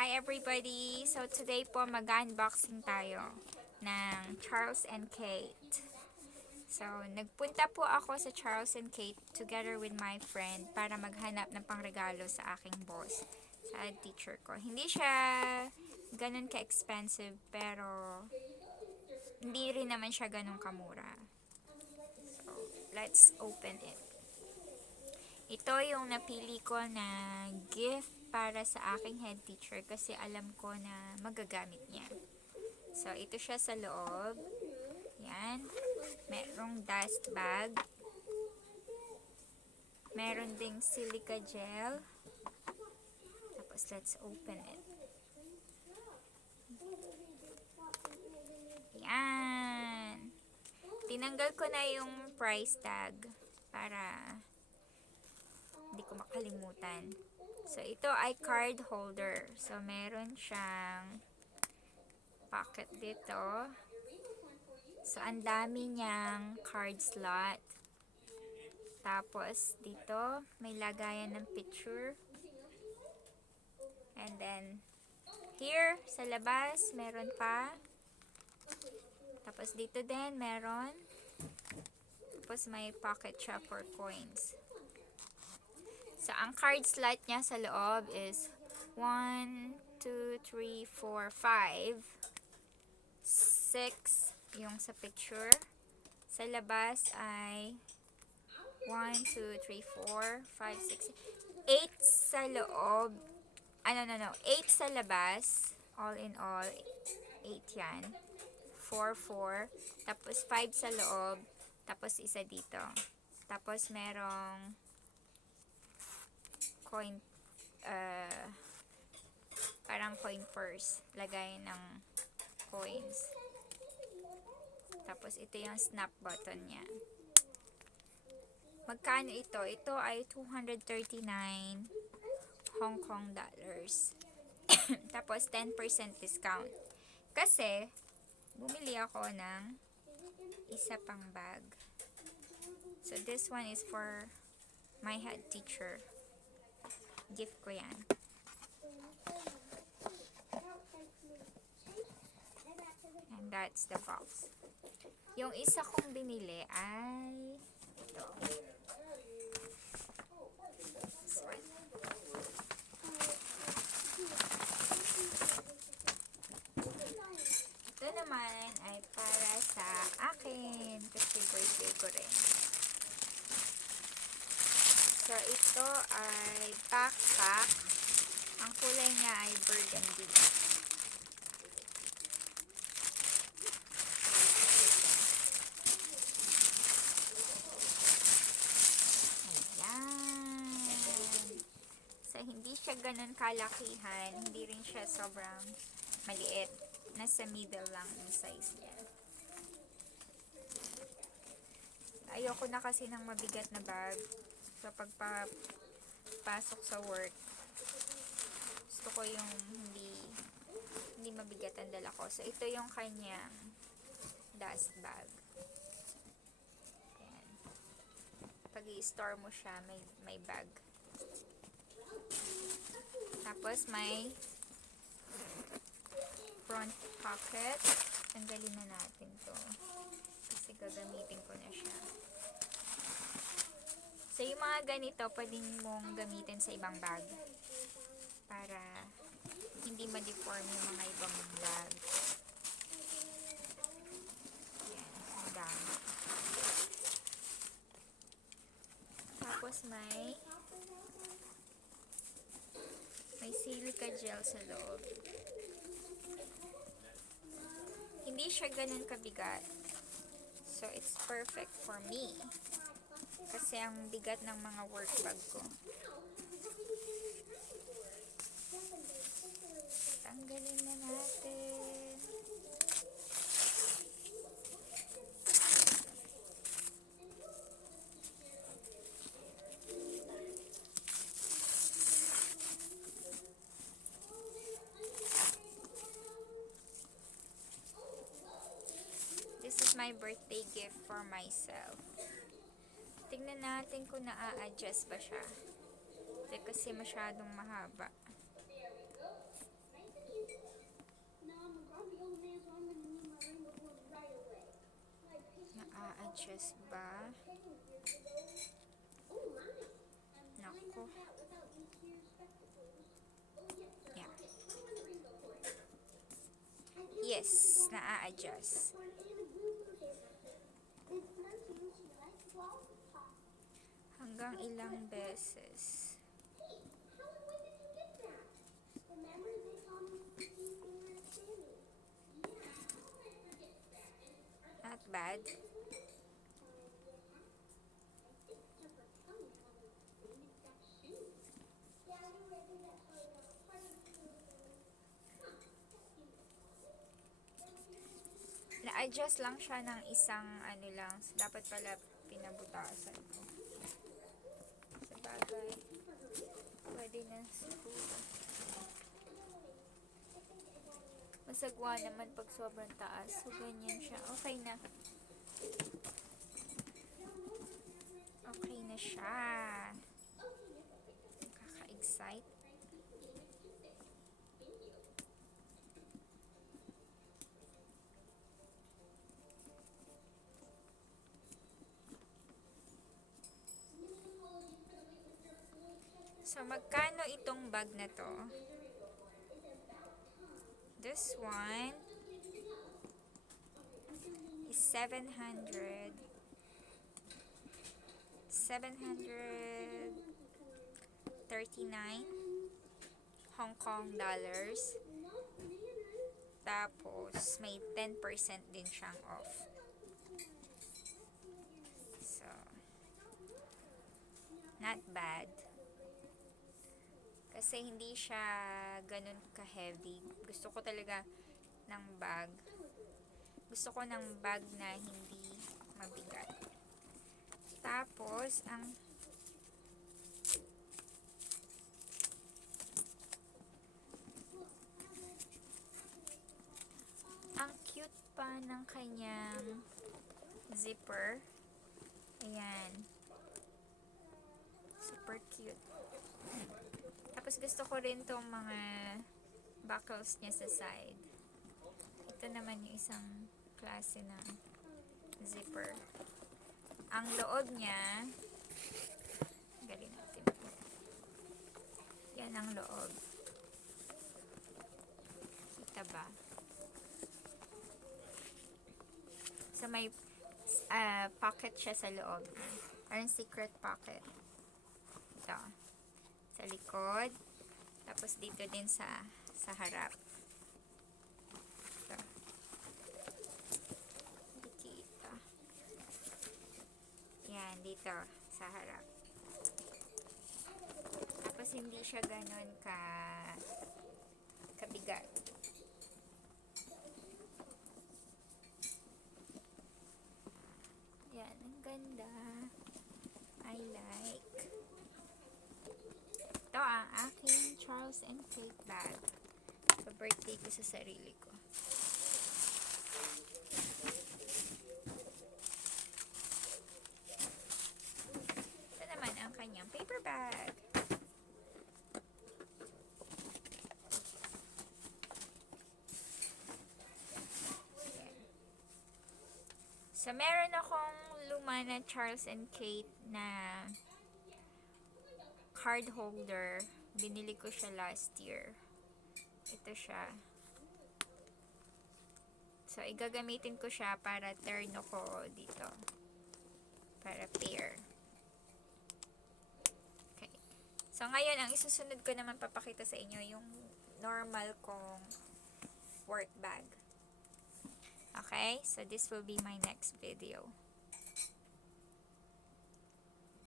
Hi everybody! So today po mag-unboxing tayo ng Charles and Kate. So nagpunta po ako sa Charles and Kate together with my friend para maghanap ng pangregalo sa aking boss, sa teacher ko. Hindi siya ganun ka-expensive pero hindi rin naman siya ganun kamura. So let's open it. Ito yung napili ko na gift para sa aking head teacher kasi alam ko na magagamit niya. So, ito siya sa loob. Yan. Merong dust bag. Meron ding silica gel. Tapos, let's open it. Yan. Tinanggal ko na yung price tag para hindi ko makalimutan. So, ito ay card holder. So, meron siyang pocket dito. So, ang dami niyang card slot. Tapos, dito, may lagayan ng picture. And then, here, sa labas, meron pa. Tapos, dito din, meron. Tapos, may pocket siya for coins. So, ang card slot niya sa loob is 1, 2, 3, 4, 5, 6 yung sa picture. Sa labas ay 1, 2, 3, 4, 5, 6, 8 sa loob. 8 sa labas. All in all, 8 yan. 4, 4. Tapos 5 sa loob. Tapos isa dito. Tapos merong coin, parang coin purse, lagay ng coins. Tapos ito yung snap button niya. Magkano ito? Ito ay 239 Hong Kong dollars. Tapos 10% discount. Kasi bumili ako ng isa pang bag. So this one is for my head teacher. Gift ko yan. And that's the box. Yung isa kong binili ay ito. This one. Ito naman ay para sa akin kasi birthday ko rin. So, ito ay backpack. Ang kulay niya ay burgundy. Ayan. So, hindi siya ganun kalakihan. Hindi rin siya sobrang maliit. Nasa middle lang yung size niya. Ayoko na kasi ng mabigat na bag. So, pagpasok sa work, gusto ko yung hindi mabigat ang dala ko. So, ito yung kanyang dust bag. Ayan. Pag i-store mo siya, may bag. Tapos, may front pocket. Tanggalin na natin to. Kasi gagamitin ko na siya. So, yung mga ganito, pwede mong gamitin sa ibang bag. Para hindi ma-deform yung mga ibang bag. Ayan, ang dami. Tapos may silica gel sa loob. Hindi siya ganun kabigat. So, it's perfect for me. Kasi ang bigat ng mga work bag ko. Tanggalin na natin. This is my birthday gift for myself. Tingnan natin kung naa-adjust ba siya. Kasi masyadong mahaba. Na-adjust ba? Nako. Yeah. Yes, na-adjust. Hanggang ilang beses. Not bad. Na-adjust lang siya ng isang ano lang. So, dapat pala pinabutasan ko. Sa bagay. Pwede na siguro. Masagwa naman pag sobrang taas. So, ganyan siya. Okay na. Okay na siya. Nakaka-excite. So, magkano itong bag na to? This one is 739 Hong Kong dollars. Tapos, may 10% din siyang off. So, not bad. Kasi hindi siya ganun ka-heavy. Gusto ko talaga ng bag. Gusto ko ng bag na hindi mabigat. Tapos, ang cute pa ng kanyang zipper. Ayan. Super cute. Tapos gusto ko rin tong mga buckles niya sa side. Ito naman yung isang klase ng zipper. Ang loob niya, galing natin po. Yan ang loob. Kita ba? So may pocket siya sa loob. Parang secret pocket. Ito. Sa likod. Tapos dito din sa harap. Ito. Dikita. Yan, dito sa harap. Tapos hindi siya ganun kabigat. Yan, ang ganda. I like. Ito ang aking Charles and Keith bag. Sa birthday ko sa sarili ko. Ito naman ang kanyang paper bag. So, meron akong luma na Charles and Keith na card holder. Binili ko siya last year. Ito siya. So, igagamitin ko siya para terno ko dito. Para pair. Okay. So, ngayon, ang isusunod ko naman papakita sa inyo yung normal kong work bag. Okay? So, this will be my next video.